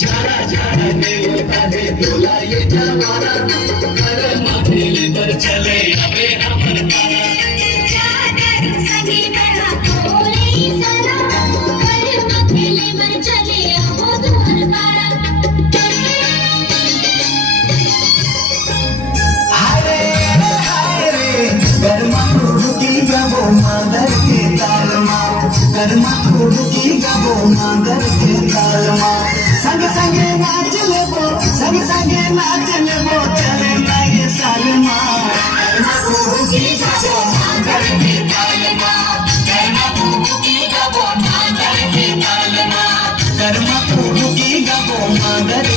झारा झारा में उठावे डोला ये जवारा कर माथे पर चले अबे हमर तारा जागर सगी बड़ा कोई सरा कर माथे पर चले अब दूर पारा गर्मा खुड़की गबो मादर के तालमा गर्मा खुड़की गबो मादर के तालमा संग संगे नाच लेबो चले ना ये सालमा गर्मा खुड़की गबो मादर के तालमा गर्मा खुड़की गबो मादर के तालमा गर्मा खुड़की गबो मादर